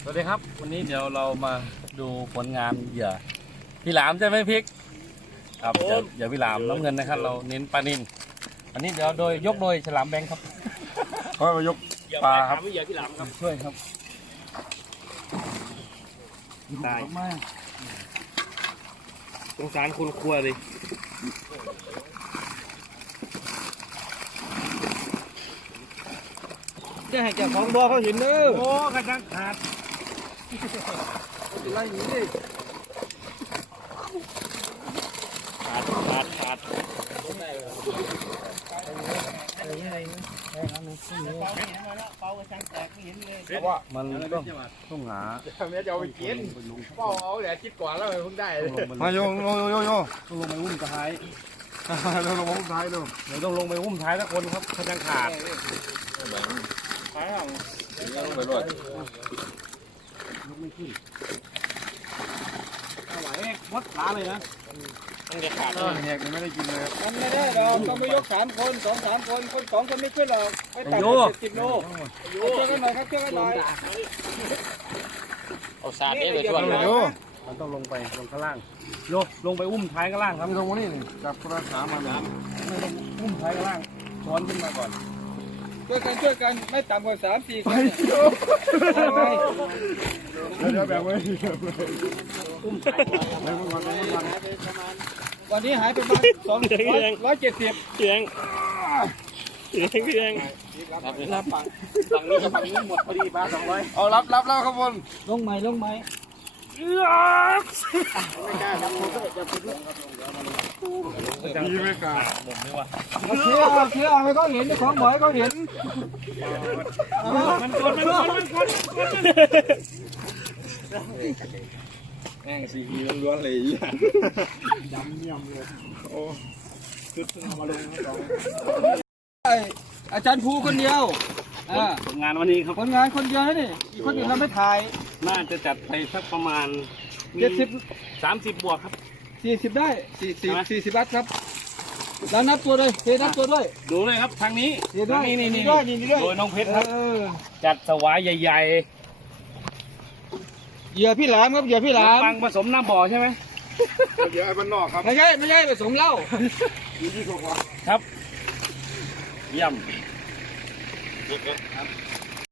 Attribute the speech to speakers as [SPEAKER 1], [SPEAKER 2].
[SPEAKER 1] วัสดีครับวันนี้เดี๋ยวเรามาดูผลงานเหยื่อพี่หลามใช่ไหมพิกครับเหยื่อพี่หลามน้ำเงินนะครับเราเน้นปลานิลอันนี้เดี๋ยวยกโดยฉลามแบงค์ครับเขายกปลาครับเหยื่อพี่หลามครับช่วยครับตายมากสงสารคุณครัวเลยจะให้เจ้าของบ่อเขาเห็นเด้อโอ้กระชังขาดอะไรอย่างนี้ขาดมันต้องหา
[SPEAKER 2] เมียจะเอาไปกินเป้าเอาแหละคิดก่อนแล้วมันเพิ่งได้
[SPEAKER 1] มาโยต้องลงไปอุ้มท้าย
[SPEAKER 2] เราลงอุ้มท้ายดู
[SPEAKER 1] เดี๋ยวต้องลงไปอุ้มท้ายสักคนครับกระชังขาดท้ายอ่ะลงไปด้วยยกไม่ขึ้นเอาไหววัดขาเลยนะต้องจะขาด
[SPEAKER 2] แหกมันไม่ได้กินเลย
[SPEAKER 3] มันไม่ได้หรอกต้องไปยก3 คน2-3 คนคน2 คนไม่ขึ้นหรอกไม่ต่ำกว่า10 โลช่วยกันหน่อยครับช่วยกันหน่อย
[SPEAKER 1] เอาสาดได้เลยช่วยมันต้องลงไปลงข้างล่างลงไปอุ้มท้ายข้างล่างครับ
[SPEAKER 2] ลงมานี่จับกระขามัน
[SPEAKER 1] ไม่ต้องอุ้มท้ายข้างล่างช้อนขึ้นมาก่อน
[SPEAKER 3] ช่วยกันไม่ต่ำกว่า3-4 คน
[SPEAKER 2] เดี๋ยวแบบไว้
[SPEAKER 1] อุ้มท้าย
[SPEAKER 3] วันนี้หายไปประมาณ170
[SPEAKER 1] เสียงรับฝั่งนี้กับฝั่งนี้หมดพอดีปลา200
[SPEAKER 2] เอารับแล้วครับบน
[SPEAKER 3] ลงไหม
[SPEAKER 1] ไม่กล้าครับ
[SPEAKER 2] ดีไม่กล้า
[SPEAKER 1] ผมไม่ว่า
[SPEAKER 3] เชื่อให้เขาเห็นของบ่อยเขาเห็น
[SPEAKER 1] มันกด
[SPEAKER 2] แม่งสีล้วนเลยดำเยี่ยมเลยโอ้ชุดเอามาลง
[SPEAKER 3] อาจารย์ภูคนเดียว
[SPEAKER 1] ผลงานวันนี้ครับ
[SPEAKER 3] ผลงานคนเดียวนี่อีกคนอื่นเราไม่ถ่าย
[SPEAKER 1] น่าจะจัดไปสักประมาณ30 บวกครับ
[SPEAKER 3] 40ได้40 วัตต์ครับแล้วนับตัวเลยนับตัวด้วย
[SPEAKER 1] ดูเลยครับทางนี้
[SPEAKER 3] นี่
[SPEAKER 1] ด้วยโดยน้องเพชรครับจัดสวายใหญ่
[SPEAKER 3] ๆเหยื่อพี่หลามครับเหยื่อพี่หลาม
[SPEAKER 1] ฟังผสมน้ำบ่อใช่ไหม
[SPEAKER 2] เหยื่อไอ้บ้านนอกครับ
[SPEAKER 3] ไม่ใช่ผสมเหล้า
[SPEAKER 2] อยู่ที่กว่า
[SPEAKER 1] ครับเยี่ยม